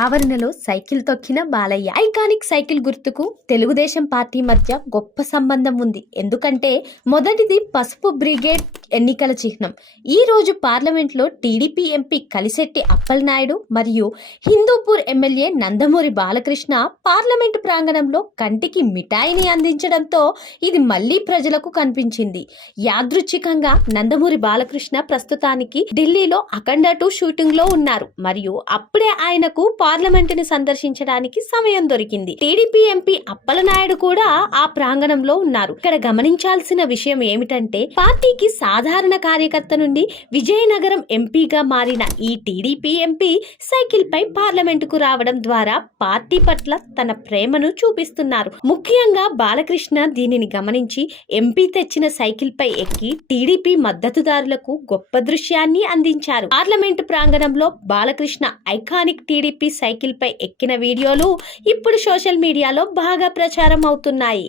ఆవరణలో సైకిల్ తొక్కిన Balayya. Iconic cycle గుర్తుకు తెలుగుదేశం పార్టీ మధ్య గొప్ప సంబంధం ఉంది. ఎందుకంటే మొదటిది పసుపు బ్రిగేడ్ ఎన్నికల చిహ్నం. ఈ రోజు పార్లమెంట్లో టీడీపీ ఎంపీ కలిశెట్టి అప్పలనాయుడు మరియు హిందూపూర్ ఎమ్మెల్యే నందమూరి బాలకృష్ణ పార్లమెంటు ప్రాంగణంలో కంటికి మిఠాయిని అందించడంతో ఇది మళ్లీ ప్రజలకు కనిపించింది. యాదృచ్ఛికంగా నందమూరి బాలకృష్ణ ప్రస్తుతానికి ఢిల్లీలో అఖండ 2 షూటింగ్ లో ఉన్నారు మరియు అప్పుడే ఆయనకు పార్లమెంటుని సందర్శించడానికి సమయం దొరికింది. టీడీపీ ఎంపీ అప్పలనాయుడు కూడా ఆ ప్రాంగణంలో ఉన్నారు. ఇక్కడ గమనించాల్సిన విషయం ఏమిటంటే పార్టీకి సాధారణ కార్యకర్త నుండి విజయనగరం ఎంపీగా మారిన ఈ టీడీపీ ఎంపీ సైకిల్ పై పార్లమెంటుకు రావడం ద్వారా పార్టీ పట్ల తన ప్రేమను చూపిస్తున్నారు. ముఖ్యంగా బాలకృష్ణ దీనిని గమనించి ఎంపీ తెచ్చిన సైకిల్ పై ఎక్కి టీడీపీ మద్దతుదారులకు గొప్ప దృశ్యాన్ని అందించారు. పార్లమెంటు ప్రాంగణంలో బాలకృష్ణ ఐకానిక్ టీడీపీ సైకిల్ పై ఎక్కిన వీడియోలు ఇప్పుడు సోషల్ మీడియాలో బాగా ప్రచారం అవుతున్నాయి.